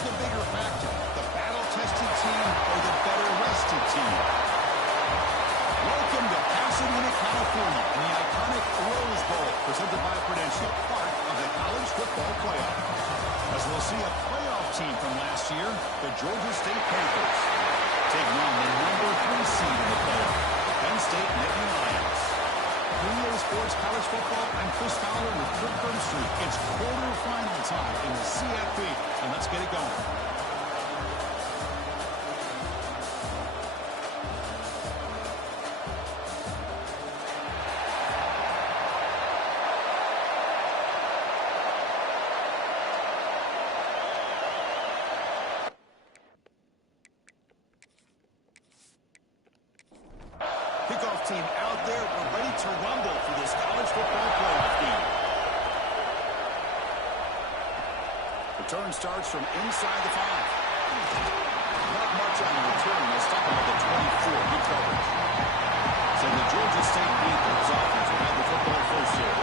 Who's the bigger factor, the battle-tested team or the better-rested team? Welcome to Pasadena, California, in the iconic Rose Bowl, presented by Prudential, part of the college football playoff. As we'll see a playoff team from last year, the Georgia State Panthers, taking on the #3 seed in the playoff, the Penn State Nittany Lions. EA Sports College Football, I'm Chris Fowler with Kirk Street. It's quarterfinal time in the CFP, and let's get it going. Kickoff team out there. We're ready to rumble for this college football playoff game. Return starts from inside the 5. Not much on the return. They'll stop him at the 24. Good coverage. So the Georgia State Panthers offense will have the football first here.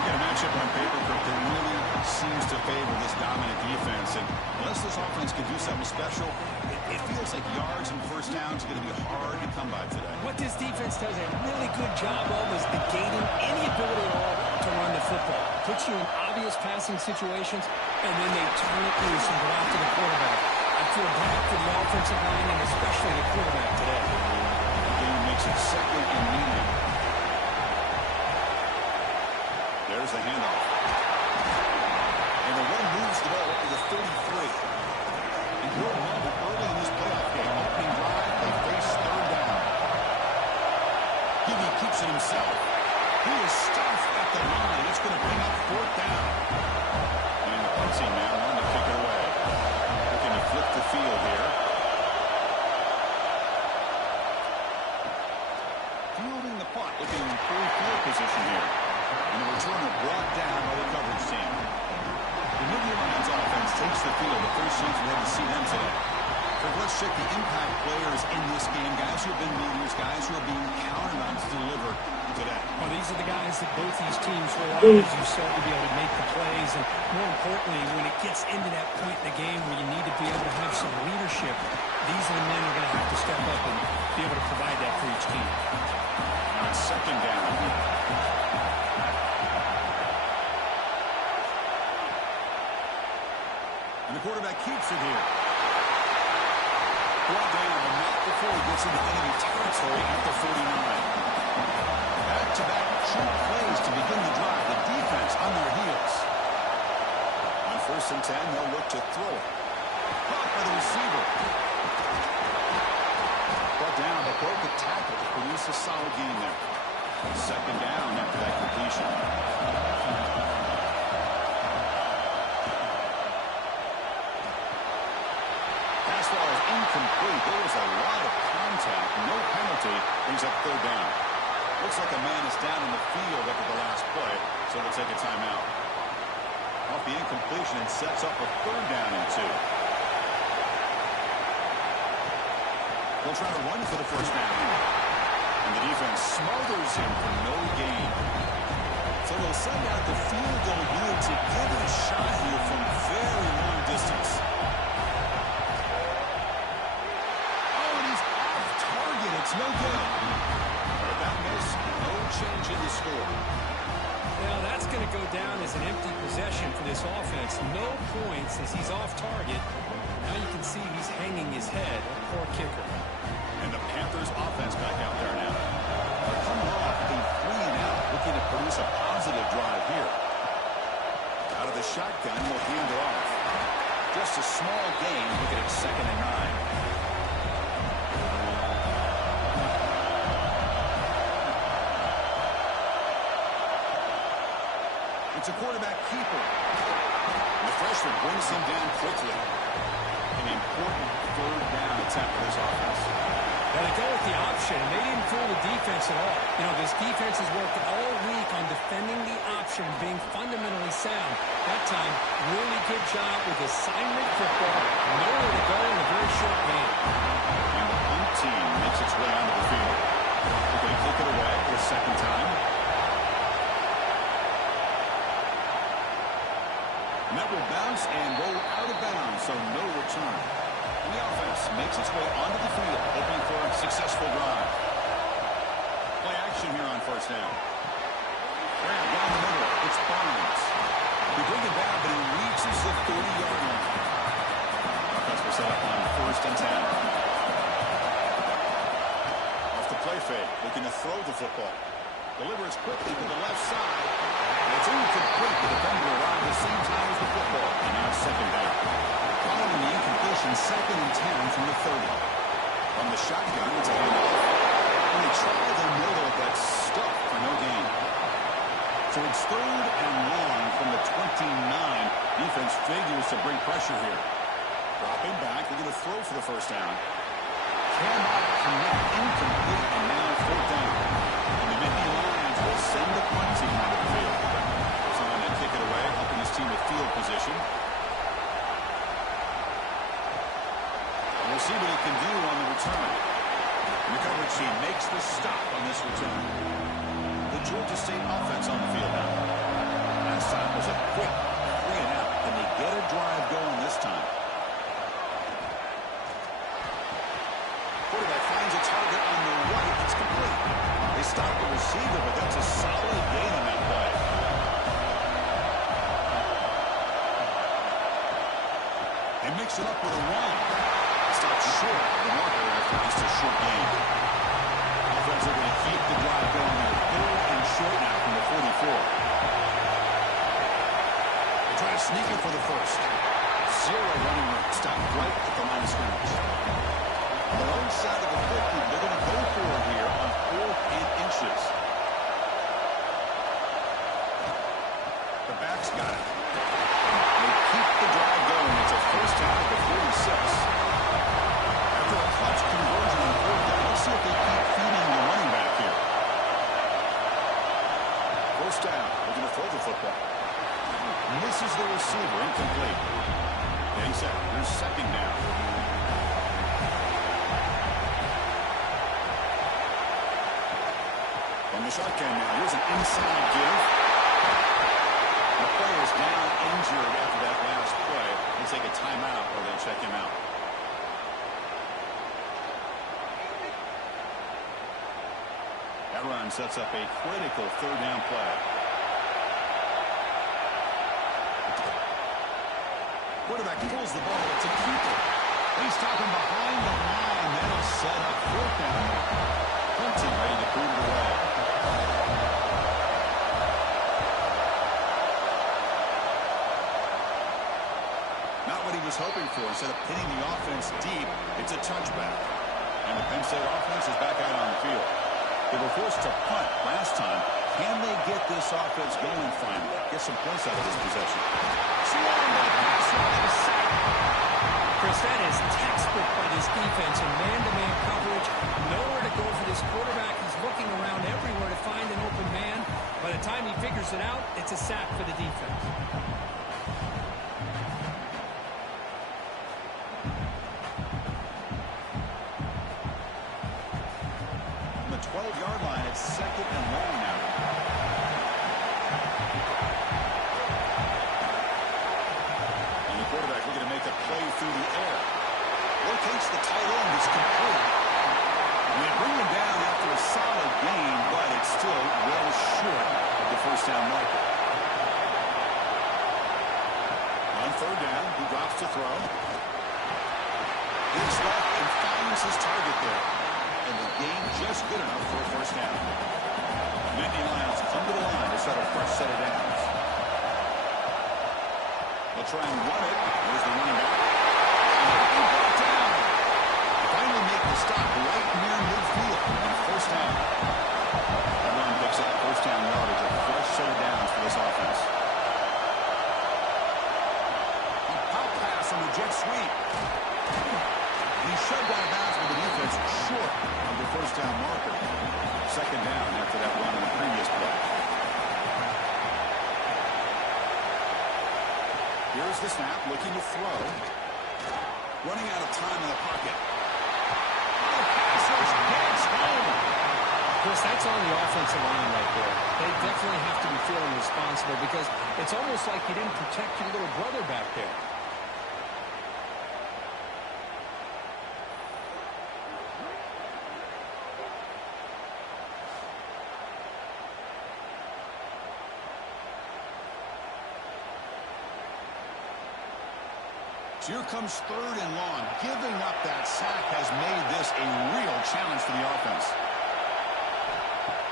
Got a matchup on paper that really seems to favor this dominant defense. And unless this offense can do something special, it feels like yards and first downs are going to be hard to come by today. What this defense does a really good job of is negating any ability at all to run the football. Puts you in obvious passing situations, and then they turn it loose and go after the quarterback. I feel bad for the offensive line and especially the quarterback today. The game makes it second and medium. There's the handoff. And the run moves the ball up to the 33. And you'll remember early in this playoff game, opening drive, they face third down. He keeps it himself. He is stuffed at the line. It's going to bring up fourth down. And the punt team now wanting to kick it away. Looking to flip the field here. Fielding the punt, looking to improve field position here. And the returner brought down by the coverage team. The Nittany Lions offense takes the field. The first chance we had to see them today. Let's check the impact players in this game. Guys who have been leaders, guys who are being counted on to deliver today. Well, these are the guys that both these teams rely on, as you said, to be able to make the plays. And more importantly, when it gets into that point in the game where you need to be able to have some leadership, these are the men who are going to have to step up and be able to provide that for each team. Now it's second down. And the quarterback keeps it here. Brought down, but not before he gets into enemy territory at the 49. Back-to-back cheap plays to begin the drive. The defense on their heels. On 1st and 10, they'll look to throw it. Caught by the receiver. Brought down, but broke the tackle to produce a solid gain there. Second down after that completion. Incomplete. There was a lot of contact. No penalty. Brings up third down. Looks like a man is down in the field after the last play, so we'll take a timeout. Off the incompletion and sets up a third down and 2. They'll try to run for the first down. And the defense smothers him for no gain. So they'll send out the field goal unit to give it a shot here from very long distance. It's no good. But that miss, no change in the score. Now that's going to go down as an empty possession for this offense. No points as he's off target. Now you can see he's hanging his head. Poor kicker. And the Panthers offense back out there now. They're coming off a 3-and-out, looking to produce a positive drive here. Out of the shotgun, will hand it off. Just a small gain, looking at 2nd and 9. It's a quarterback keeper. And the freshman brings him down quickly. An important third down attempt for this offense. Now they go with the option, and they didn't fool the defense at all. You know, this defense has worked all week on defending the option, being fundamentally sound. That time, really good job with assignment football. Nowhere to go in a very short game. And the punt team makes its way onto the field. They kick it away for a second time. And that will bounce and roll out of bounds, so no return. And the offense makes its way onto the field, hoping for a successful drive. Play action here on first down. Grab down the middle. It's Barnes. We bring it back, but he reaches the 30-yard line. Offense will set up on first and 10. Off the play fake, looking to throw the football. Delivers quickly to the left side. It's incomplete. The defender arrived at the same time as the football. And now second down. Following the incompletion, second and 10 from the 30. From the shotgun, it's a handoff. And they try the middle, but stuck for no gain. So it's third and long from the 29. Defense figures to bring pressure here. Dropping back, they're going to throw for the first down. Cannot connect, incomplete, and now fourth down. And the Nittany Lions will send the punt team out of the field. Trying to kick it away, helping his team with field position. And we'll see what he can do on the return. And the coverage team makes the stop on this return. The Georgia State offense on the field now. Last time was a quick 3-and-out. Can they get a drive going this time? Quarterback finds a target on the right. It's complete. They stop the receiver, but that's a solid gain on that play. They mix it up with a run. It stops short of the marker after just a short gain. Offense are going to keep the drive going there. Third and short now from the 44. They try to sneak it for the first. Zero running room. Stopped right at the line of scrimmage. On their own side of the 50, they're going to go for it here on 4th and inches. The backs got it. They keep the drive going. It's a first down at the 46. After a clutch conversion on 4th down, let's see if they keep feeding the running back here. First down. They're going to throw the football. Misses the receiver. Incomplete. Getting set. Here's second down. From the shotgun now. Here's an inside give. The player's down injured after that last play. They'll take a timeout or they'll check him out. That run sets up a critical third down play. Quarterback pulls the ball to keep it. He's talking behind the line. That'll set up fourth down. Punting ready to boot it away. Not what he was hoping for. Instead of pinning the offense deep, it's a touchback. And the Penn State offense is back out on the field. They were forced to punt last time. Can they get this offense going finally? Get some points out of this possession. Chris, that is textbook by this defense in man-to-man coverage. Nowhere to go for this quarterback. He's looking around everywhere to find an open man. By the time he figures it out, it's a sack for the defense. On the 12-yard line, it's second and long now. Quarterback looking to make a play through the air. Locates the tight end. It's complete. And they bring him down after a solid gain, but it's still well short of the first down marker. On third down, he drops to throw. Looks left and finds his target there. And the gain just good enough for a first down. Nittany Lions come to the line to start a fresh set of downs. They'll try and run it. There's the running back. And brought down. Finally make the stop right near midfield. And first down. That run picks up first down yardage. A fresh set of downs for this offense. A pop pass on the jet sweep. He shoved out of bounds with the defense short of the first down marker. Second down after that run on the previous play. Here's the snap, looking to throw. Running out of time in the pocket. Oh, passers gets home. Chris, that's on the offensive line right there. They definitely have to be feeling responsible because it's almost like you didn't protect your little brother back there. Here comes 3rd and long. Giving up that sack has made this a real challenge for the offense.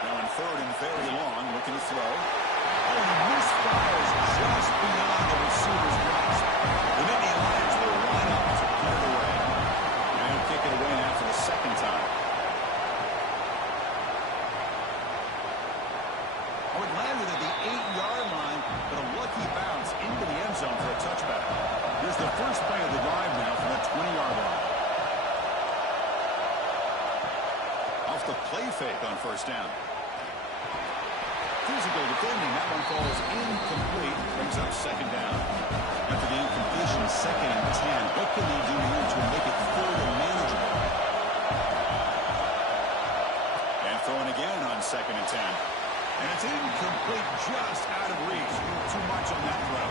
Now in 3rd and very long, looking to throw. Oh, he misfires just beyond the receiver's grasp. The Nittany Lions will line up to put it away. And they'll kick it away now for the 2nd time. Oh, it landed at the 8-yard line, but a lucky bounce into the end zone for a touchback. Here's the first play of the drive now from the 20-yard line. Off the play fake on 1st down. Physical defending. That one falls incomplete. Brings up 2nd down. After the incompletion, 2nd and 10. What can they do here to make it 3rd and manageable? And throwing again on 2nd and 10. And it's incomplete, just out of reach. Too much on that throw.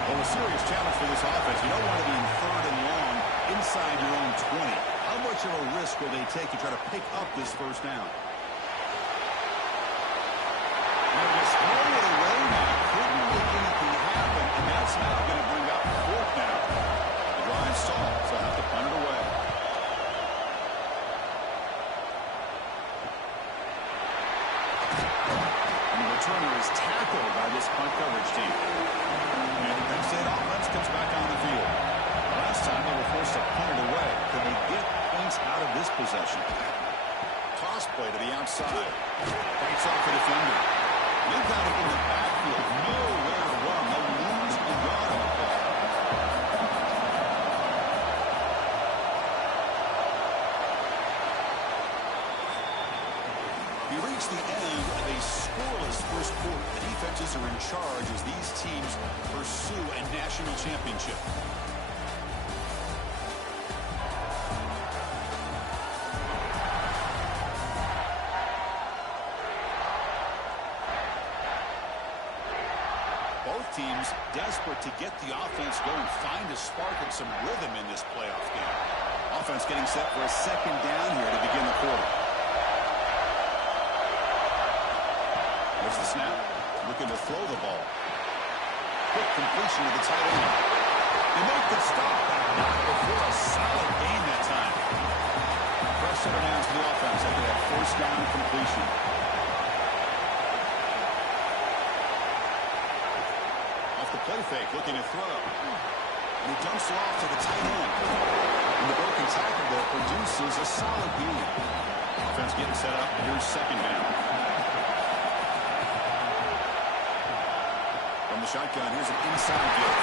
Well, a serious challenge for this offense. You don't want to be in 3rd and long inside your own 20. How much of a risk will they take to try to pick up this 1st down? They'll just throw it away now. Couldn't make anything happen, and that's now going to bring up 4th down. The drive stalled, so have to punt it away. And the returner is tackled by this punt coverage team. And the Penn State offense comes back on the field. Last time they were forced to punt it away. Can they get points out of this possession? Toss play to the outside. Fights off the defender. They've got it in the backfield. Nowhere to run. They'll lose a yard on the play. We reach the end of a scoreless first quarter. The defenses are in charge as these teams pursue a national championship. Both teams desperate to get the offense going, find a spark and some rhythm in this playoff game. Offense getting set for a 2nd down here to begin the quarter. There's the snap. Looking to throw the ball. Quick completion to the tight end. They make the stop. Not before a solid gain that time. Fresh set of downs to the offense after that 1st down completion. Off the play fake, looking to throw. And he dumps it off to the tight end. And the broken tackle there produces a solid gain. Offense getting set up. Here's 2nd down. From the shotgun, here's an inside gift.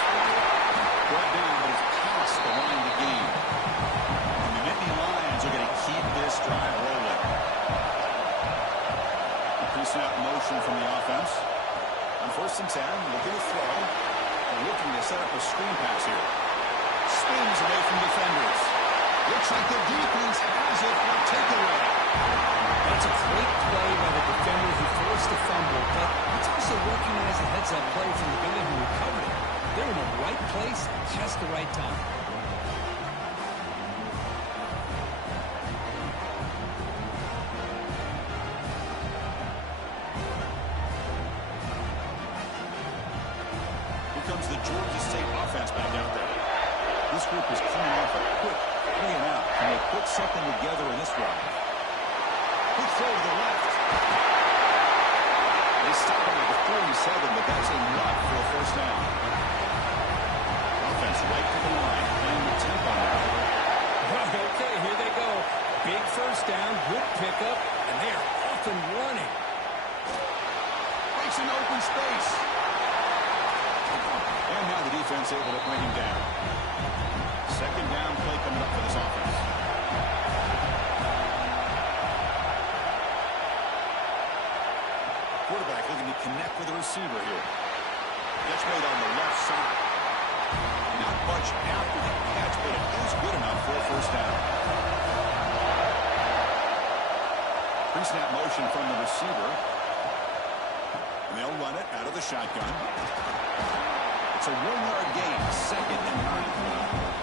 Brought down, but it's past the line to gain. And the Nittany Lions are going to keep this drive rolling. Increasing out motion from the offense. On 1st and 10, looking to throw. And looking to set up a screen pass here. Spins away from defenders. Looks like the defense has it for a takeaway. That's a great play by the defender who forced the fumble, but let's also recognize the heads-up play from the guy who recovered it. They're in the right place, just the right time. Here comes the Georgia State offense back out there. This group is coming off a quick 3 and out. Can they put something together in this drive? Quick throw to the left. They stop him at the 47, but that's enough for a 1st down. Offense right to the line, playing the tempo now. Okay, here they go. Big 1st down, good pickup, and they are off and running. Breaks an open space. And now the defense able to bring him down. 2nd down play coming up for this offense. Quarterback looking to connect with the receiver here. Catch made on the left side. Not much after the catch, but it is good enough for a 1st down. Pre-snap motion from the receiver. And they'll run it out of the shotgun. It's a 1-yard gain, 2nd and 9.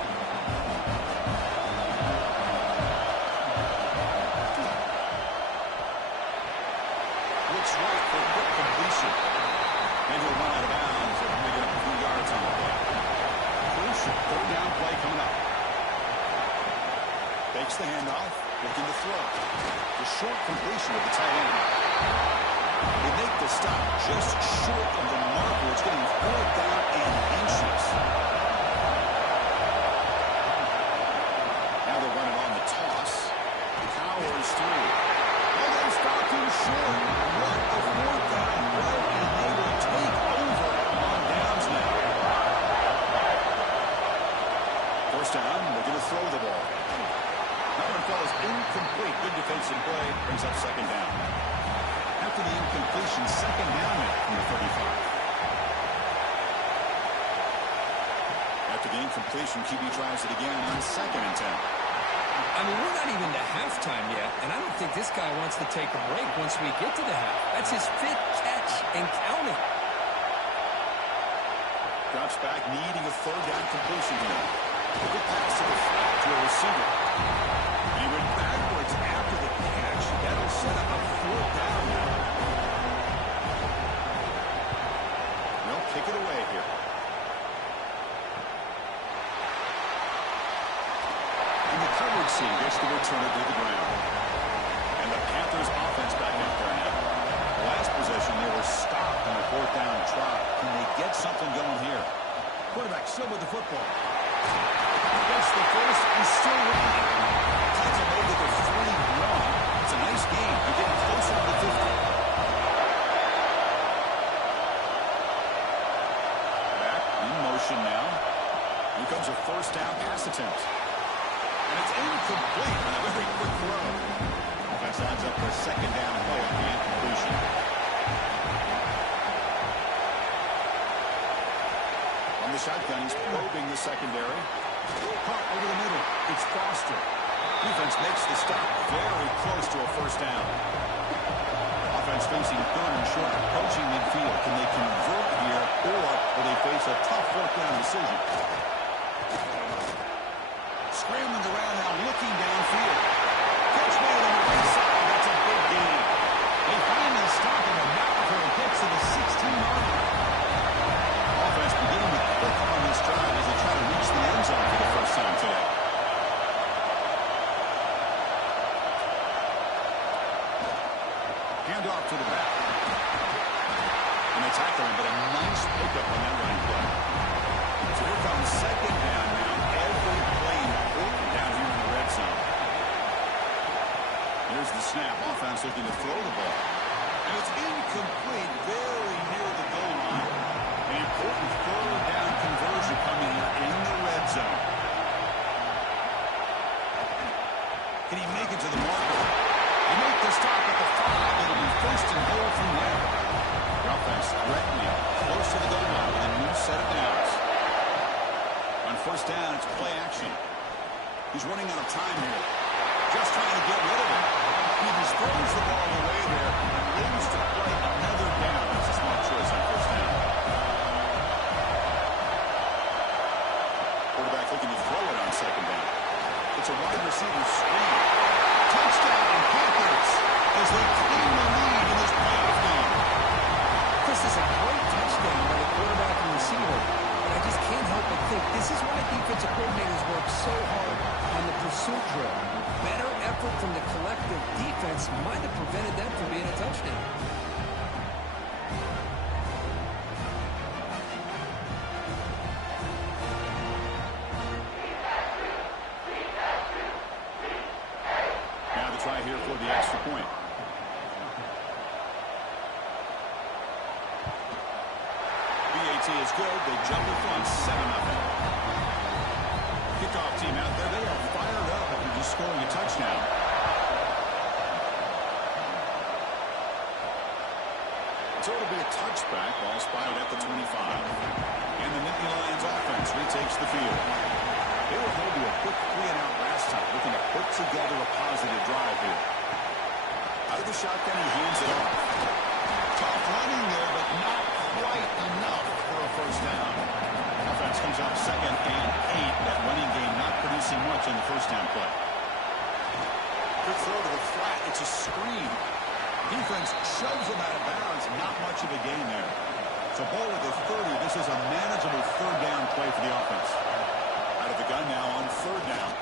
Right for a quick completion. And he'll run out of bounds and pick up a few yards on the play. motion. Third down play coming up. Fakes the handoff, looking to throw. The short completion of the tight end. They make the stop just short of the marker. It's getting 4th down and inches. Now they're running on the toss. Powers through. Oh, they stopped him short. What a 4th down play, and they will take over on downs now. First down, they're going to throw the ball. That one falls incomplete. Good defensive play. Brings up second down. After the incompletion, second down now from the 35. After the incompletion, QB tries it again on 2nd and 10. I mean, we're not even to halftime yet, and I don't think this guy wants to take a break once we get to the half. That's his 5th catch and counting. Drops back, needing a 3rd down completion here. Good pass to the flat to a receiver. He went backwards after the catch. That'll set up a 4th down now. They'll kick it away here. And the coverage team gets to return it to the ground. And the Panthers offense back out there now. Last possession, they were stopped on a 4th down try. Can they get something going here? Quarterback still with the football. Gets the first and still running. Tons of made it to 3-1. It's a nice game. They're getting closer to the 50. Back in motion now. Here comes a first down pass attempt. And it's incomplete on a very quick throw. Offense lines up for a second down play on the incompletion. On the shotgun, he's probing the secondary. Caught over the middle. It's Foster. Defense makes the stop very close to a first down. Offense facing 3rd and short, approaching midfield. Can they convert here, or will they face a tough 4th down decision? Scrambling around now, looking downfield. Catch made on the right side. That's a big gain. They finally stop him, and now for a hit to the 16-yard line. Offense beginning to click on this drive as they try to reach the end zone for the first time today. Handoff to the back. And they tackle him, but a nice pickup on that running play. So here comes second down now. Every play important down here in the red zone. Here's the snap. Offense looking to throw the ball. And it's incomplete, very near the goal line. An important 3rd down conversion coming here in the red zone. Can he make it to the marker? They make the stop at the 5. It'll be first and goal from there. The offense threatening close to the goal line with a new set of downs. On first down, it's play action. He's running out of time here. Just trying to get rid of it. He just throws the ball away there and leaves to play another down. That's a smart choice on first down. Quarterback looking to throw it on second down. It's a wide receiver screen. Touchdown, Panthers, as they claim the lead in this playoff game. This is a great touchdown by the quarterback and receiver. But I just can't help but think this is why defensive coordinators work so hard on the pursuit drill. Better effort from the collective defense might have prevented that from being a touchdown. Now the try here for the extra point. BAT is good. They jump in front 7-0. Kickoff team out there. They are fired up after just scoring a touchdown. So it'll be a touchback. Ball spotted at the 25. And the Nittany Lions offense retakes the field. They were held to a quick 3-and-out last time, looking to put together a positive drive here. Out of the shotgun, he hands it off. Tough running there, but not quite enough for a first down. Offense comes up 2nd and 8. That running game not producing much on the first down play. Quick throw to the flat. It's a screen. Defense shoves him out of bounds. Not much of a gain there. So ball with the 30. This is a manageable 3rd down play for the offense. gun now on third down.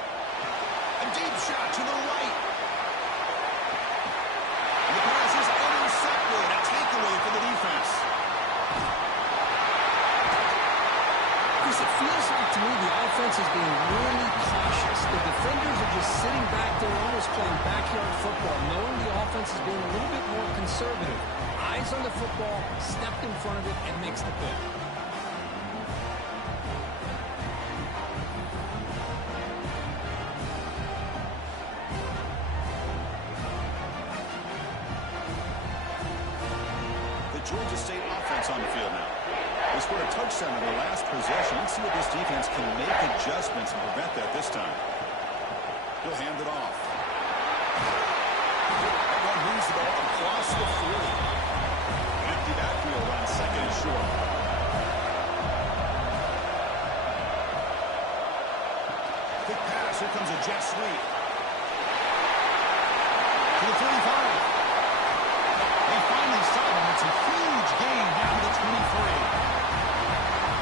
A deep shot to the right. And the pass is intercepted. A takeaway for the defense. Chris, it feels like to me the offense is being really cautious. The defenders are just sitting back there almost playing backyard football, knowing the offense is being a little bit more conservative. Eyes on the football, stepped in front of it, and makes the pick. Georgia State offense on the field now. They scored a touchdown in their last possession. Let's see if this defense can make adjustments and prevent that this time. He'll hand it off. That one moves the ball across the 40. An empty backfield on second and short. Quick pass. Here comes a jet sweep. To the 45. They finally stop him. It's a huge gain down to the 23.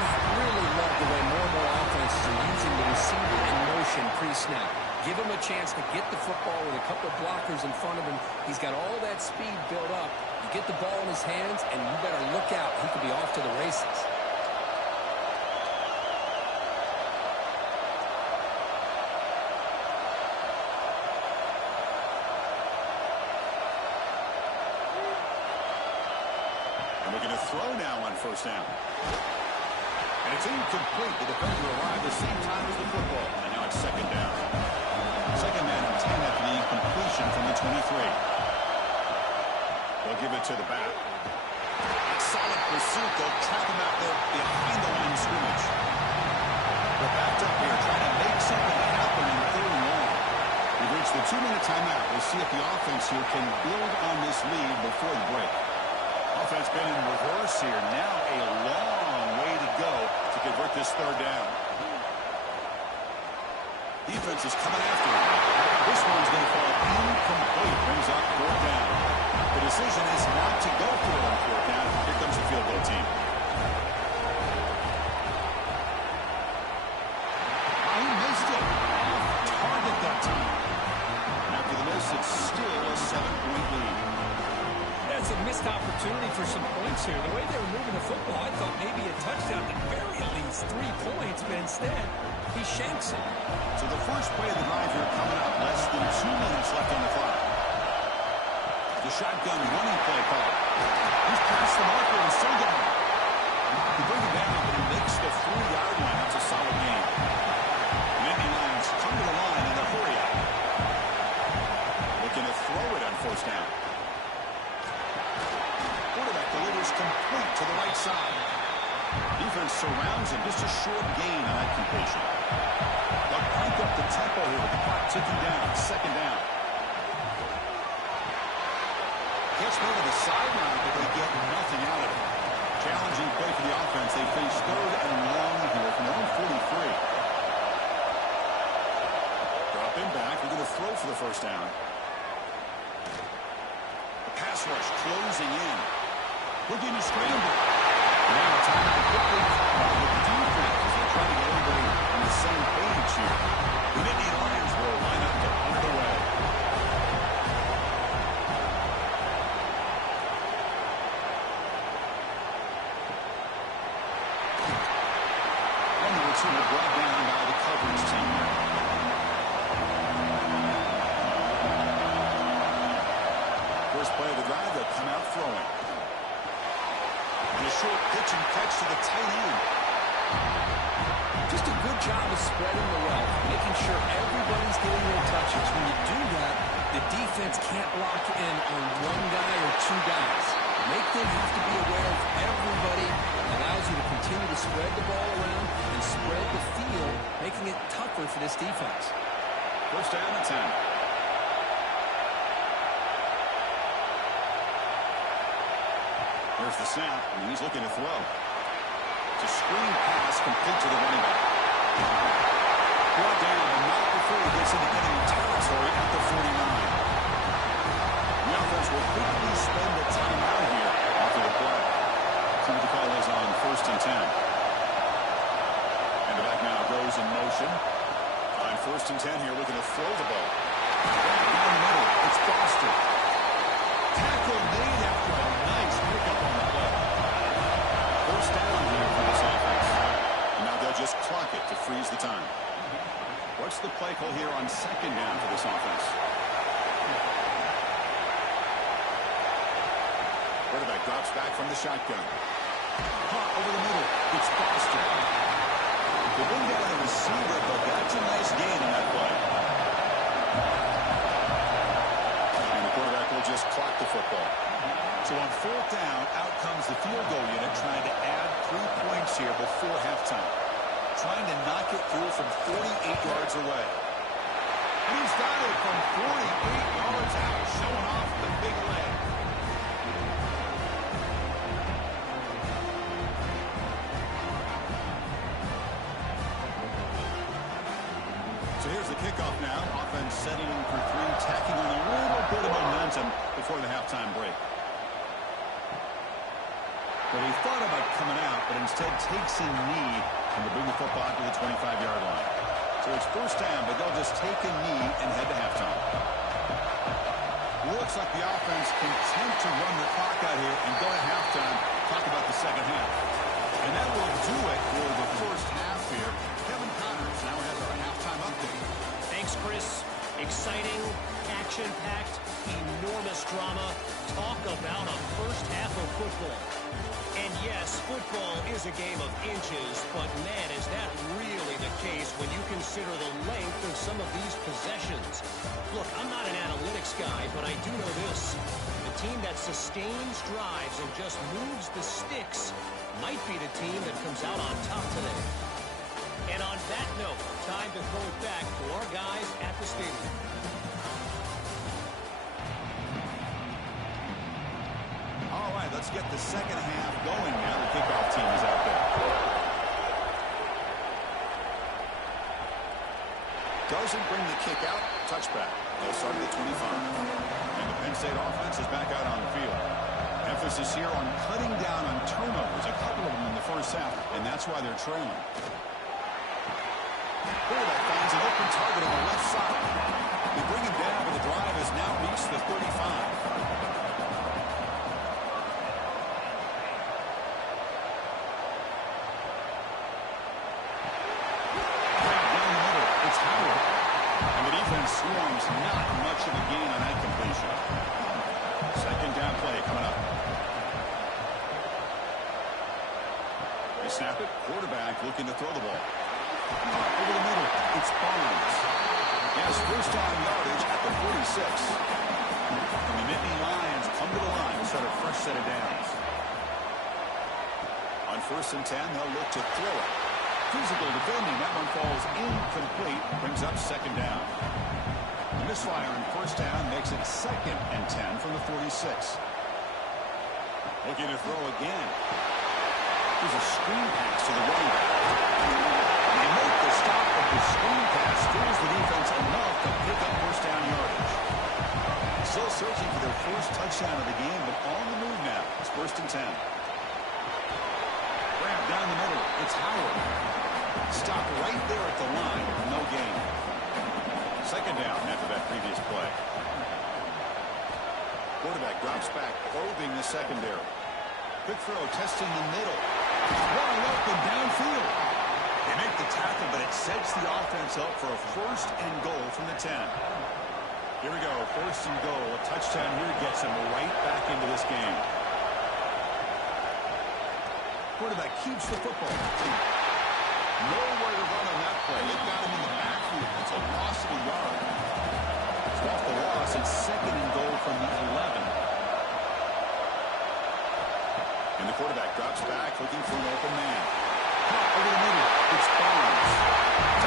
I really love the way more and more offenses are using the receiver in motion pre-snap. Give him a chance to get the football with a couple of blockers in front of him. He's got all that speed built up. You get the ball in his hands, and you better look out. He could be off to the races. Looking to throw now on first down. And it's incomplete. The defender arrived the same time as the football. And now it's second down. Second man and 10 after the incompletion from the 23. They'll give it to the back. Solid pursuit. They'll trap him out there behind the line of scrimmage. They're backed up here trying to make something happen in third and long. We've reached the 2-minute timeout. We'll see if the offense here can build on this lead before the break. Offense been in reverse here. Now a long way to go to convert this third down. Defense is coming after him. This one's going to fall incomplete. Brings up fourth down. The decision is not to go for it on fourth down. Here comes the field goal team. He missed it. Off target that time. And after the miss, it's still a 7-point lead. That's a missed opportunity for some points here. The way they were moving the football, I thought maybe a touchdown, at the very least 3 points, but instead, he shanks it. So the first play of the drive here coming up. Less than 2 minutes left on the clock. The shotgun running play call. He's past the marker and still got it. He brings it down, but he makes the 3-yard line. That's a solid gain. The Indian Lions come to the line in a hurry up. Looking to throw it on first down. Quarterback delivers complete to the right side. Defense surrounds him. Just a short gain on that completion. They'll crank up the tempo here with the clock ticking down. Second down. Gets moved to the sideline, but they get nothing out of it. Challenging play for the offense. They face third and long here from their own 43. Dropping back. They're going to throw for the first down. The pass rush closing in. Looking to scramble. Now a timeout quickly called with the defense as they try to get everybody on the same page here. The Indian Lions will line up to punt it away. Number 2 brought down by the coverage team. First play of the drive, they'll come out throwing. And a short pitch and catch to the tight end. Just a good job of spreading the wealth, making sure everybody's getting their touches. When you do that, the defense can't lock in on one guy or 2 guys. Make them have to be aware of everybody. Allows you to continue to spread the ball around and spread the field, making it tougher for this defense. First down and 10. Here's the snap, and he's looking to throw. It's a screen pass complete to the running back. Brought down, but not before he gets into enemy territory at the 49. The offense will quickly spend the timeout here after the play. See what the call is on first and 10. And the back now goes in motion. second down for this offense. Quarterback drops back from the shotgun. Caught over the middle. It's Foster. They bring down the receiver, but that's a nice gain on that play. And the quarterback will just clock the football. So on fourth down, out comes the field goal unit trying to add 3 points here before halftime. Trying to knock it through from 48 yards away. And he's got it from 48 yards out, showing off the big leg. So here's the kickoff now. Offense setting for 3, tacking on a little bit of momentum before the halftime break. But he thought about coming out, but instead takes a knee and to bring the football out to the 25-yard line. So it's first down, but they'll just take a knee and head to halftime. Looks like the offense content to run the clock out here and go to halftime. Talk about the second half. And that will do it for the first half here. Kevin Connors now has our halftime update. Thanks, Chris. Exciting, action-packed, enormous drama. Talk about a first half of football. And yes, football is a game of inches, but man, is that really the case when you consider the length of some of these possessions. Look, I'm not an analytics guy, but I do know this. The team that sustains drives and just moves the sticks might be the team that comes out on top today. And on that note, time to throw it back to our guys at the stadium. All right, let's get the second half going now. The kickoff team is out there. Doesn't bring the kick out. Touchback. They'll start at the 25. And the Penn State offense is back out on the field. Emphasis here on cutting down on turnovers. A couple of them in the first half, and that's why they're trailing. Quarterback finds an open target on the left side. They bring him down, but the drive has now reached the 35. Swarms, not much of a gain on that completion. Second down play coming up. They snap it. Quarterback looking to throw the ball. Over the middle. It's Barnes. Yes, first down yardage at the 46. And the Nittany Lions come to the line to start a fresh set of downs. On 1st and 10, they'll look to throw it. Physical defending. That one falls incomplete. Brings up second down. The misfire on first down makes it 2nd and 10 from the 46. Looking to throw again. There's a screen pass to the running back. They make the stop, but the screen pass fools the defense enough to pick up first down yardage. Still searching for their first touchdown of the game, but on the move now. It's 1st and 10. Grab down the middle. It's Howard. Stop right there at the line. No gain. Second down after that previous play. Quarterback drops back, probing the secondary. Quick throw, testing the middle. Wide open downfield. They make the tackle, but it sets the offense up for a 1st and goal from the 10. Here we go, 1st and goal. A touchdown here gets them right back into this game. Quarterback keeps the football. Nowhere to run on that play. They've got him in the backfield. It's a loss of a yard. It's off the loss. It's 2nd and goal from the 11. And the quarterback drops back, looking for an open man. Caught over the middle. It's Barnes.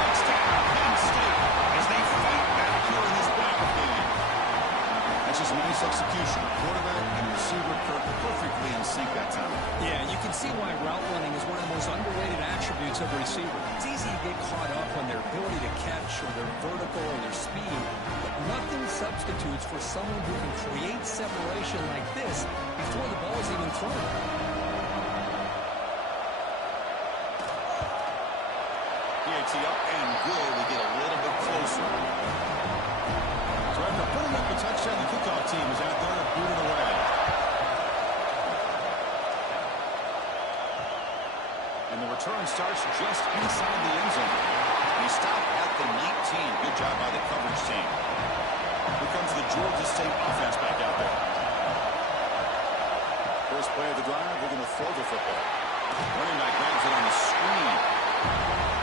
Touchdown, Penn State, as they fight back here in this playoff game. That's just nice execution. Quarterback and receiver perfectly in sync that time. Yeah, you can see why route running is one of the most underrated attributes of a receiver. It's easy to get caught up on their ability to catch or their vertical or their speed, but nothing substitutes for someone who can create separation like this before the ball is even thrown. PAT up and good. We get a little bit closer. So after putting up a touchdown, the kickoff team is out there to boot it away. And the return starts just inside the end zone. He stopped at the 19. team. Good job by the coverage team. Here comes the Georgia State offense back out there. First play of the drive, we're going to throw the football. Running back grabs it on the screen.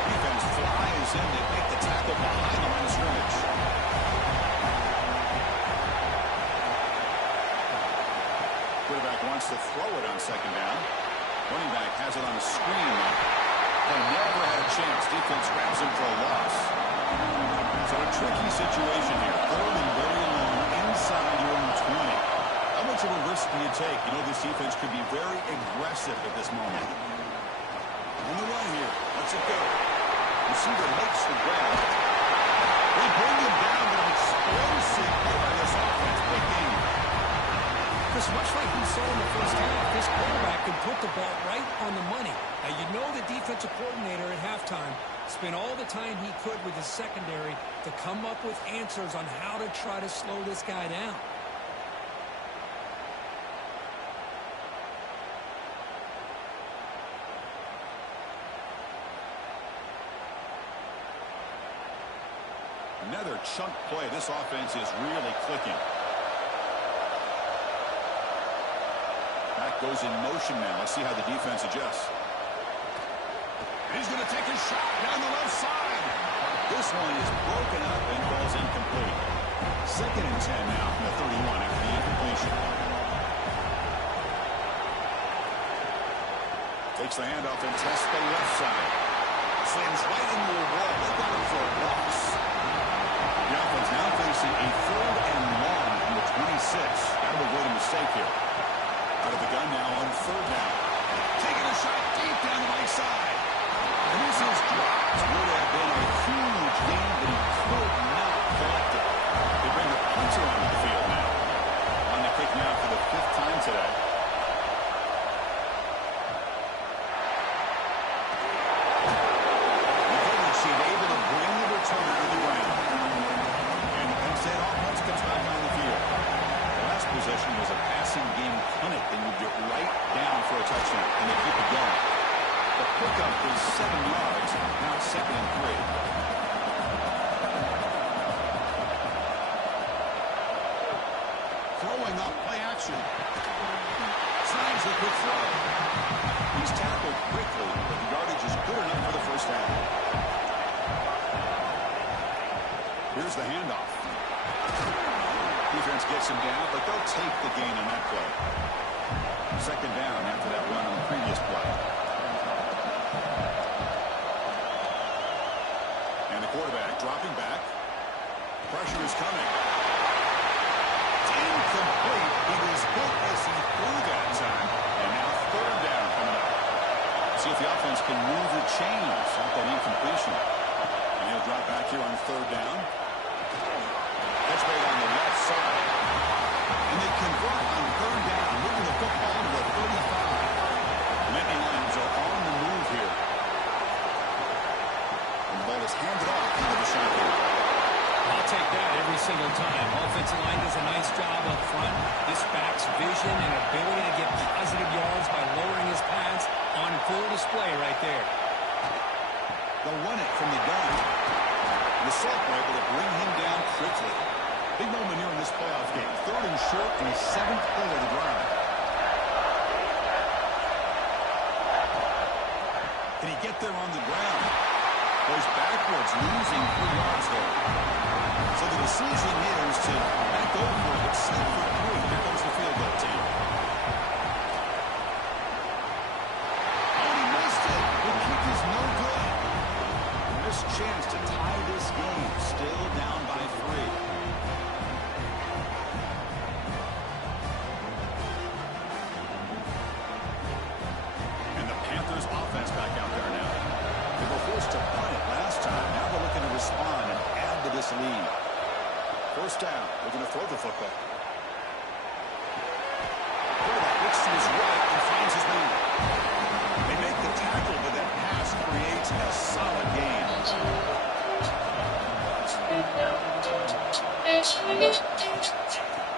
Defense flies in. They make the tackle behind the line of scrimmage. Quarterback wants to throw it on second down. Running back has it on the screen. They never had a chance. Defense grabs him for a loss. So a tricky situation here. Third and very long inside your own 20. How much of a risk do you take? You know, this defense could be very aggressive at this moment. On the run here. Let's it go. Receiver makes the grab. They bring him down, but an explosive play by this offense. Big game. Because much like we saw in the first half, this quarterback can put the ball right on the money. Now, you know the defensive coordinator at halftime spent all the time he could with his secondary to come up with answers on how to try to slow this guy down. Another chunk play. This offense is really clicking. Back goes in motion now. Let's see how the defense adjusts. He's going to take a shot down the left side. This one is broken up and falls incomplete. 2nd and 10 now from the 31 after the incompletion. Takes the handoff and tests the left side. Slams right into a wall. They got him for a loss. The offense now facing a 3rd and long from the 26. That'll avoid a mistake here. Out of the gun now on 3rd down. Taking a shot deep down the right side. And this is dropped. Would have been a huge gain, but he could not collect it. They bring the punter onto the field now. On the kick now for the 5th time today. The coverage team able to bring the returner to the ground. And the Penn State offense comes back on the field. The last possession was a passing game punt. They moved it right down for a touchdown, and they keep it going. The pickup is 7 yards. Now it's 2nd and 3. Throwing up, play action. Signs a quick throw. He's tackled quickly, but the yardage is good enough for the first down. Here's the handoff. Defense gets him down, but they'll take the gain on that play. 2nd down after that run on the previous play. And the quarterback dropping back. Pressure is coming. It's incomplete. He was hit as he threw that time. And now 3rd down coming up. See if the offense can move the chains off that incompletion. And he'll drop back here on 3rd down. That's made on the left side. And they convert on 3rd down, moving the football to the 35. The Nittany Lions are on the move here. And the ball is handed off into the shotgun. I'll take that every single time. Offensive line does a nice job up front. This back's vision and ability to get positive yards by lowering his pads on full display right there. They'll run it from the gun. The Salt were able to bring him down quickly. Big moment here in this playoff game. 3rd and short and a 7th play of the drive. Can he get there on the ground? Goes backwards, losing 3 yards there. So the decision is to back over it, set for 3. Here comes the field goal team. Oh, he missed it. The kick is no good. Missed chance to tie this game. Still down by 3. Offense back out there now. They were forced to punt it last time. Now they're looking to respond and add to this lead. 1st down. They're going to throw the football. Quarterback looks to his right and finds his man. They make the tackle, but that pass creates a solid gain.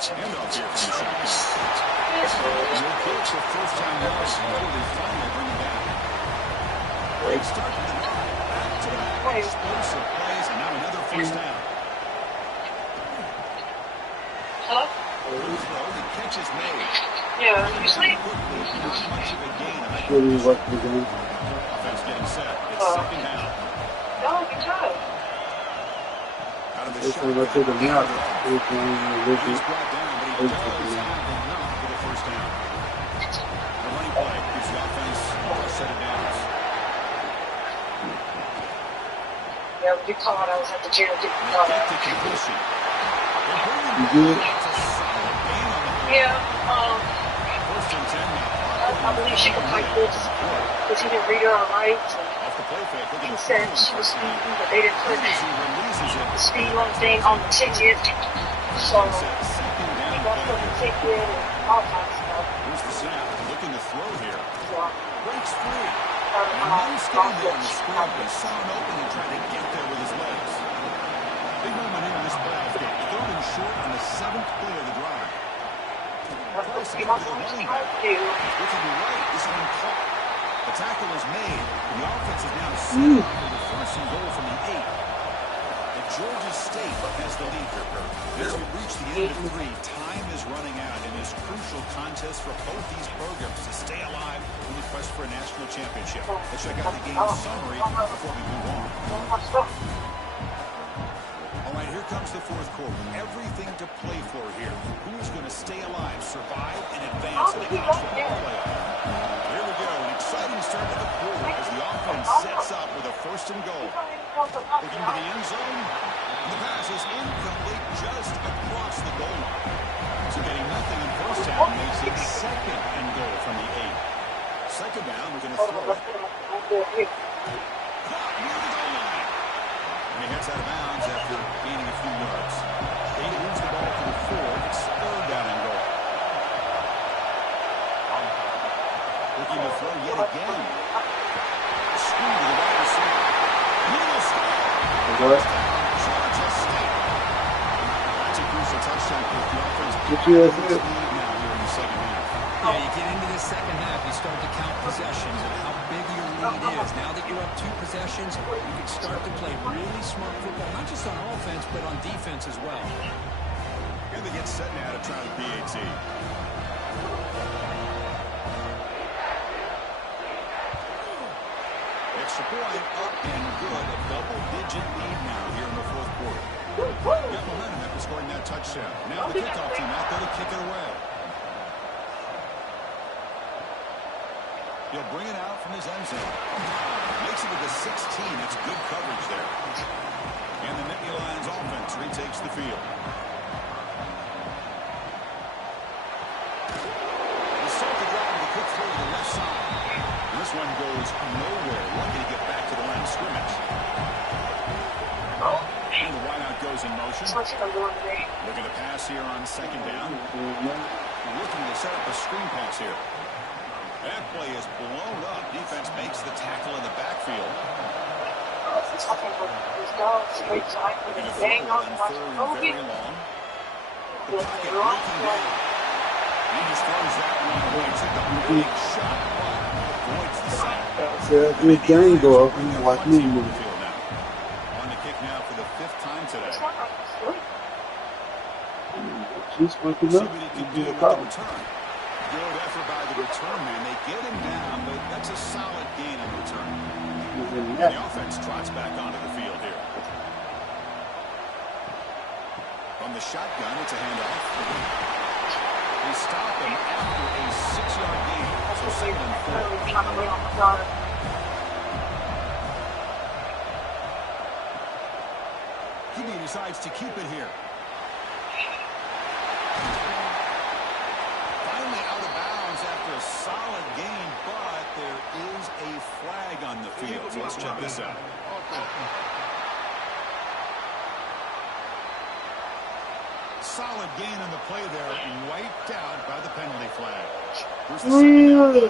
Handoff here from the shotgun. No good for 1st time yards. They finally bring him back. Great start to the drive. Back-to-back explosive plays, and now another first down. Hello? The catch is made. Yeah, you sleep? Not much of a gain. Offense getting set. It's second down. No, good job. Out of the shotgun. He's brought down, but he does have enough for the first down. The running play gives the offense a set of downs. Yeah, we caught. I was at the gym. Get the completion. It's a solid gain on the play. Yeah, First and 10 now. I believe she could fight this because he didn't read her all right. Off the play fake. He said she was speeding, but they didn't put the speed limit thing on the ticket. So he got put the ticket and all kinds of stuff. Here's the snap. Looking to throw here. So, Breaks free. And no stand there on the screen. He saw an opening and tried to get there with his legs. Big moment here in this playoff game. Third and short on the 7th play of the drive. that's what he wants to try to do. Looking to right. This one caught. The tackle is made. The offense is now set up for the first and goal from the 8. And Georgia State has the lead here, Kurt. As we reach the end of 3, time is running out in this crucial contest for both these programs to stay alive in the quest for a national championship. Let's check out the game summary before we move on. All right, here comes the fourth quarter. Everything to play for here. Who is going to stay alive, survive, and advance in the college football playoff? Here we go. An exciting start to the quarter as the offense sets up with a first and goal. Looking to the end zone. And the pass is incomplete just across the goal line. So getting nothing in first down makes it second and goal from the 8. Second down, we're going to throw it. Caught near the goal line. And he heads out of bounds after gaining a few yards. They lose the ball to the 4. It's third down and goal. Looking to throw yet again. Screen to the wide receiver. Needle score. Georgia State. That's a crucial touchdown for the offense. Lead now here in the second half. Yeah, you get into this second half, you start to count possessions and how big your lead is. Now that you're up 2 possessions, you can start to play really smart football, not just on offense, but on defense as well. And they get set now to try the PAT. Extra point up and good. A double-digit lead now here in the fourth quarter. Got momentum after scoring that touchdown. Now the kickoff team out there to kick it away. He'll bring it out from his end zone. Makes it to the 16. That's good coverage there. And the Nittany Lions offense retakes the field. They start the drive with a quick throw to the left side. This one goes nowhere. Lucky to get back to the line of scrimmage. And the wideout goes in motion. Looking to pass here on second down. Looking to set up a screen pass here. That play is blown up. Defense makes the tackle in the backfield. Looking to throw on third and very long. The pocket breaking down. He just throws that one away. It's like a big shot, but avoids the sack. We can go up and watch me move. On the kick now for the 5th time today. She's waking See up. what he can She's do doing a with the call. return. Good effort by the return man. They get him down, but that's a solid gain on return. And the offense trots back onto the field here. From the shotgun, it's a handoff. They stop him after a 6-yard gain. So 2nd and 4. He decides to keep it here. Finally out of bounds after a solid gain, but there is a flag on the field. So let's check this out. Solid gain on the play there, and wiped out by the penalty flag. Here's the second down. Give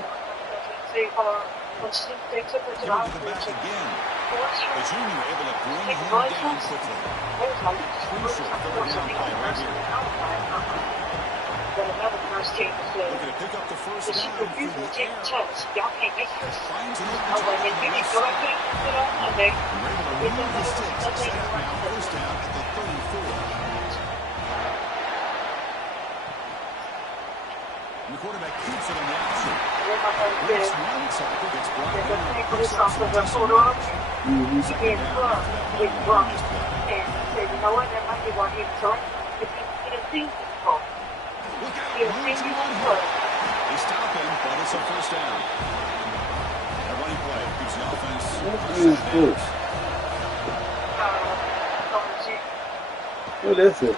it to the back again. The junior able to bring him down quickly. Crucial third down play right here. Looking to pick up the first Because she down through refuses to the take air. the touch. Y'all can't make this. Finds an open I was like, target if on you the can left go side. ahead, okay, We're able to get them move the over, sticks. let's Set take up it now, right first there. down at the 34. And the quarterback keeps it on the option. Breaks one tackle, gets brought down. Picks up some decent yards. Second down after that run on the previous play. And said, you know what, that might be one hit turn. If you see this ball, Look out, you'll one, see two, you one play. They stop him, but it's a first down. A running play keeps the offense fresh at downs. Oh, that's it.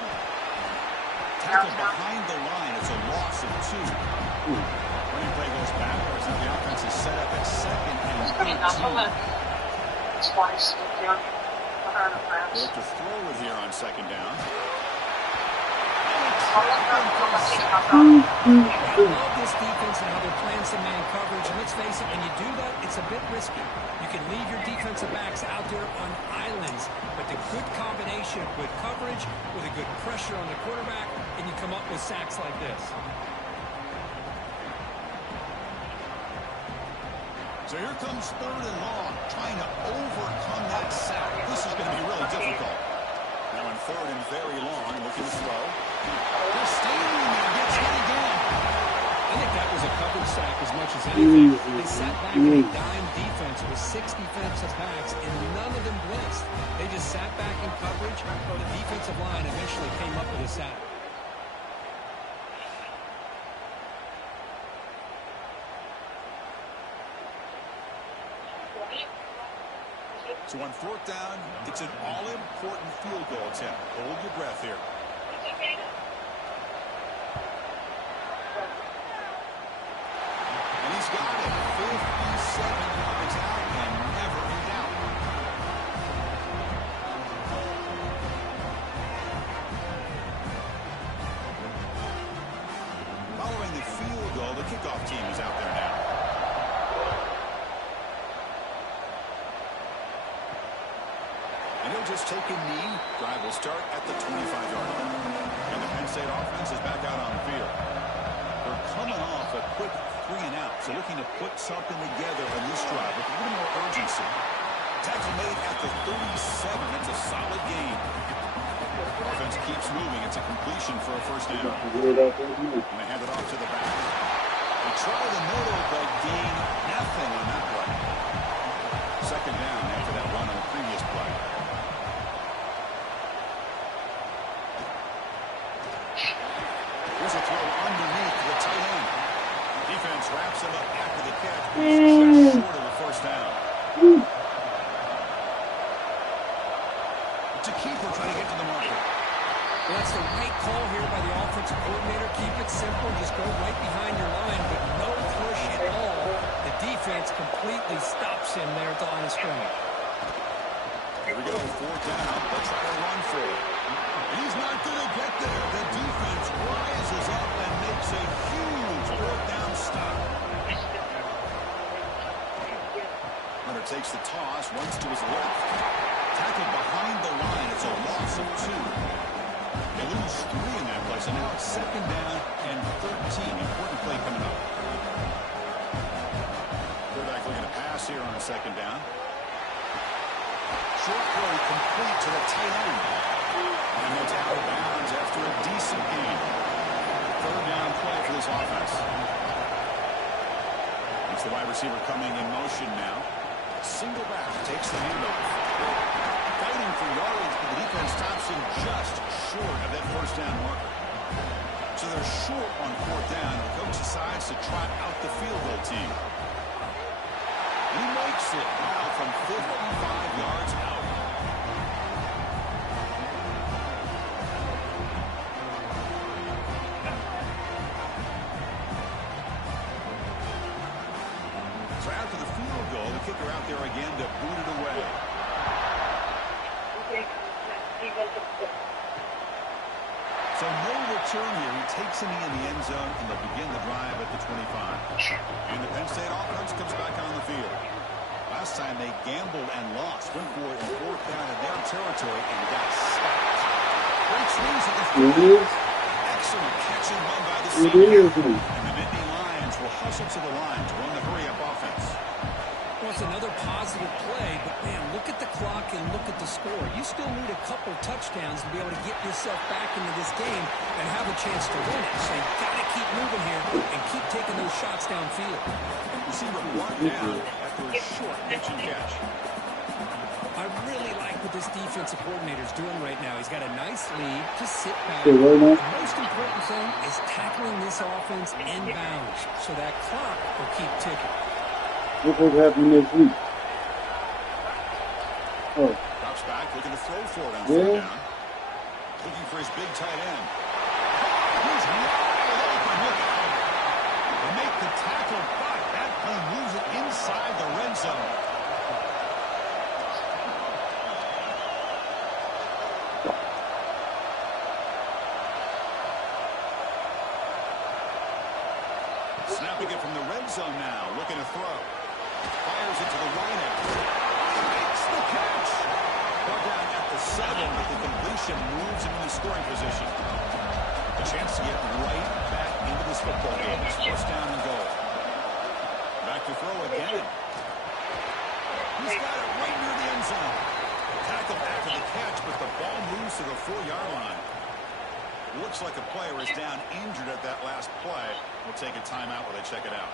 Tackled behind the line. It's a loss of 2. Running play goes backwards. Now the offense is set up at second and 13. Twice, down behind the They pass. look to throw it here on second down. I love this defense and how they're playing some man coverage. And let's face it, when you do that, it's a bit risky. You can leave your defensive backs out there on islands, but the good combination of good coverage with a good pressure on the quarterback, and you come up with sacks like this. So here comes third and long, trying to overcome that sack. This is going to be really difficult. Now in third and very long, looking to throw. They're staying in there, gets hit again. I think that was a coverage sack as much as anything. They sat back in a dime defense with 6 defensive backs, and none of them blitzed. They just sat back in coverage, or the defensive line eventually came up with a sack. So on fourth down, it's an all-important field goal attempt. Hold your breath here. And he's got it. 57 yards out and never in doubt. Following the field goal, the kickoff team is out there now. And he'll just take a knee. Drive will start at the 25-yard line. And the Penn State offense is back out on the field. They're coming off a quick 3 and out, so looking to put something together on this drive with a little more urgency. Tackle made at the 37. It's a solid gain. Offense keeps moving. It's a completion for a first down. And they hand it off to the back. They try the middle, but gain nothing on that play. Second down after that run on the previous play. Here's a throw underneath the tight end. Defense wraps him up after the catch. Just short of the first down. It's a keeper trying to get to the marker. Well, that's the right call here by the offensive coordinator. Keep it simple. Just go right behind your line, but no push at all. The defense completely stops him there at the line of scrimmage. Here we go, fourth down. They'll try to run for it. And he's not going to get there. The defense rises up and makes a huge fourth down stop. Hunter takes the toss, runs to his left. Tackled behind the line. It's a loss of 2. They lose 3 in that play, so now it's second down and 13. Important play coming up. Quarterback looking to pass here on second down. Short throw complete to the tight end. And it's out of bounds after a decent gain. Third down play for this offense. It's the wide receiver coming in motion now. Single back, takes the handoff. Fighting for yards, but the defense stops him just short of that first down marker. So they're short on fourth down. The coach decides to trot out the field goal team. He makes it now from 55 yards out. So after the field goal, the kicker out there again to boot it away. So no return here. He takes a knee in the end zone, and they'll begin the drive at the 25. And the Penn State offense comes back on the field. Last time they gambled and lost. Went for it in fourth down in their territory and got stopped. Great swings at the field. Excellent catching run by the senior. And the Nittany hustle to the line to run the hurry-up offense. Well, it's another positive play, but, man, look at the clock and look at the score. You still need a couple touchdowns to be able to get yourself back into this game and have a chance to win it. So you've got to keep moving here and keep taking those shots downfield. Receiver brought down after a short pitch and catch. I really like what this defensive coordinator is doing right now. He's got a nice lead. Just sit back. Hey, right now? The most important thing is tackling this offense inbounds so that clock will keep ticking. What's going to happen next week? Oh. Drops back, looking to throw for it on Yeah. third down. Looking for his big tight end. He's wide open. Look out. They make the tackle, but that play moves it inside the red zone. Snapping it from the red zone now, looking to throw. Fires it to the right end. Makes the catch. Ball down at the 7, but the completion moves him into scoring position. A chance to get right back into this football game. It's first down and goal. Back to throw again. He's got it right near the end zone. Tackle after the catch, but the ball moves to the 4-yard line. Looks like a player is down injured at that last play. We'll take a timeout while they check it out.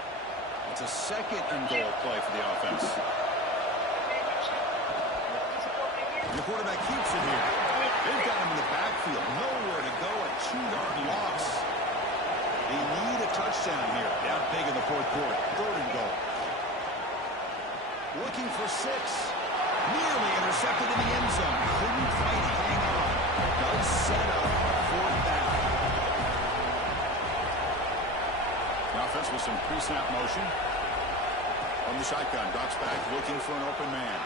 It's a second and goal play for the offense. The quarterback keeps it here. They've got him in the backfield. Nowhere to go. A 2-yard loss. They need a touchdown here. Down big in the fourth quarter. Third and goal. Looking for 6. Nearly intercepted in the end zone. Couldn't quite hang on. Does set up fourth down. The offense with some pre-snap motion. From the shotgun, drops back, looking for an open man.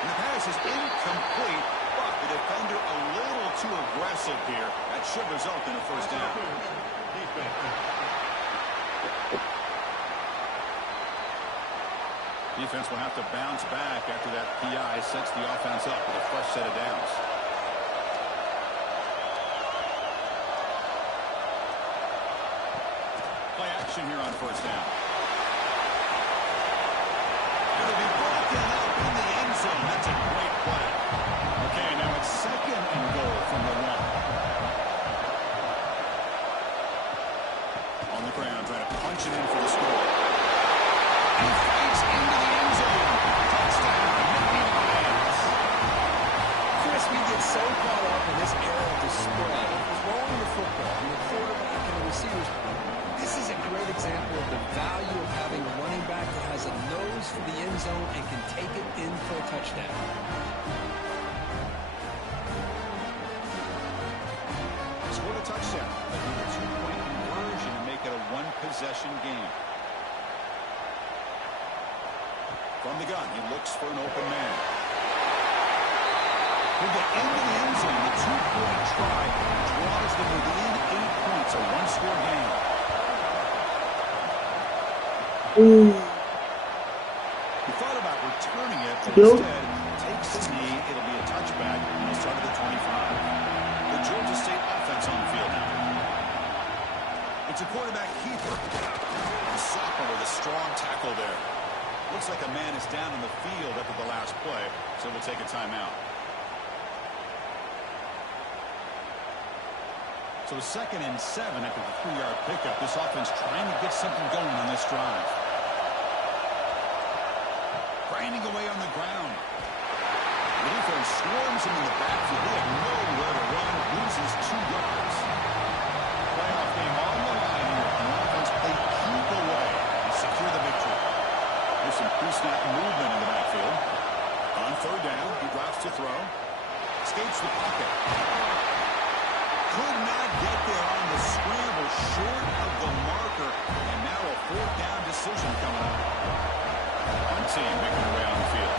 And the pass is incomplete, but the defender a little too aggressive here. That should result in a first down. Defense will have to bounce back after that PI sets the offense up with a fresh set of downs. Play action here on first down. It'll be broken up in the end zone. That's a great play. Okay, now it's second and goal from the 1. On the ground, trying to punch it in for the score. He fights into the end zone. Touchdown, Mickey Lions. Chris, we get so caught up in this era of display, throwing the football, and the quarterback and the receivers. This is a great example of the value of having a running back that has a nose for the end zone and can take it in for a touchdown. Score the touchdown. They need a 2-point conversion to make it a 1-possession game. From the gun, he looks for an open man. He'll get into the end zone. The 2-point try draws them within 8 points, a 1-score game. He thought about returning it, but instead takes the knee. It'll be a touchback, and he'll start at the 25. The Georgia State offense on the field now. It's a quarterback keeper. The sophomore with a strong tackle there. Looks like a man is down in the field after the last play, so we'll take a timeout. So 2nd and 7 after the 3-yard pickup. This offense trying to get something going on this drive. Grinding away on the ground. The defense swarms him in the backfield. They have nowhere to run. Loses 2 yards. Playoff game on the line here. And the offense played keep away and secure the victory. There's some pre-snap movement in the backfield. On third down, he drops to throw. Escapes the pocket. Could not get there on the scramble, short of the marker. And now a 4th down decision coming up. One team making their way on the field.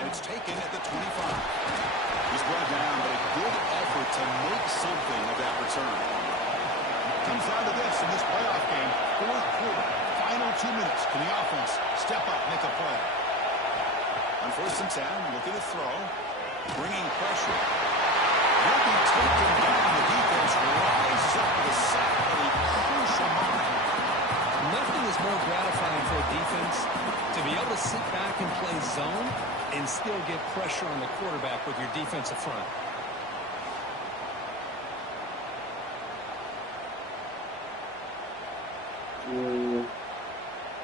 And it's taken at the 25. He's brought down, but a good effort to make something of that return. Comes down to this in this playoff game. 4th quarter, final 2 minutes. Can the offense step up, make a play? On 1st and 10, looking to throw. Bringing pressure. Will be defense to be able to sit back and play zone and still get pressure on the quarterback with your defensive front.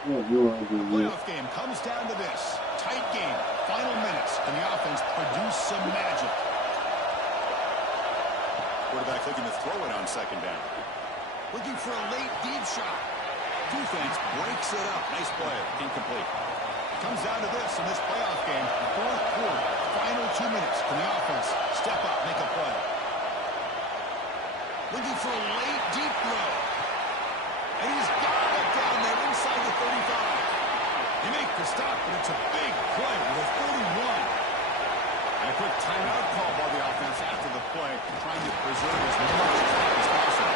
The playoff game comes down to this. Tight game. Final minutes. Can the offense produce some magic? Quarterback looking to throw it on second down. Looking for a late deep shot. Defense breaks it up. Nice play. Incomplete. Comes down to this in this playoff game. Fourth quarter. Final 2 minutes. Can the offense step up, make a play? Looking for a late deep throw. And he's got it down there inside the 35. He makes the stop, but it's a big play with a 41. And a quick timeout call by the offense after the play, trying to preserve as much time as possible.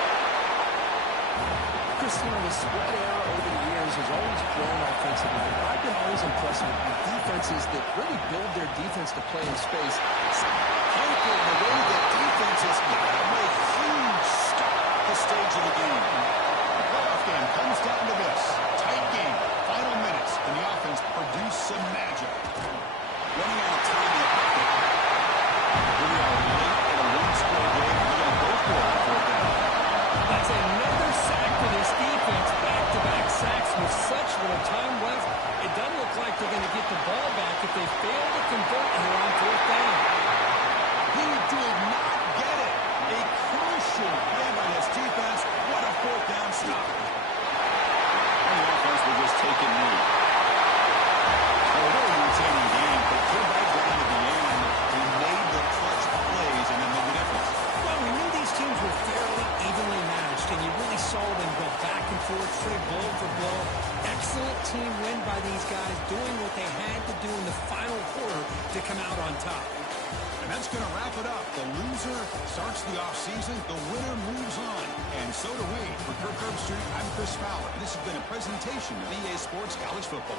Cristiano, the spread out over the years has always grown offensively. But I've been always impressed with defenses that really build their defense to play in space. Hyper the way that defenses make huge stop at the stage of the game. The playoff game comes down to this. Tight game. Final minutes. Can the offense produce some magic? Running out of time in the pocket. Here we are late in a one-score game. We're going to go for it for a down. That's another sack for this defense. Back-to-back sacks with such little time left. It doesn't look like they're going to get the ball back if they fail to convert here on fourth down. He did not get it. A crucial play by this defense. What a fourth down stop. And the offense will just take it lead. A really entertaining game, but came right down to the end. He made the clutch plays and then made the difference. Well, we knew these teams were fairly evenly matched, and you really saw them go back and forth, trade blow for blow. Excellent team win by these guys, doing what they had to do in the final quarter to come out on top. And that's going to wrap it up. The loser starts the offseason. The winner moves on. And so do we. For Kirk Herbstreit, I'm Chris Fowler. This has been a presentation of EA Sports College Football.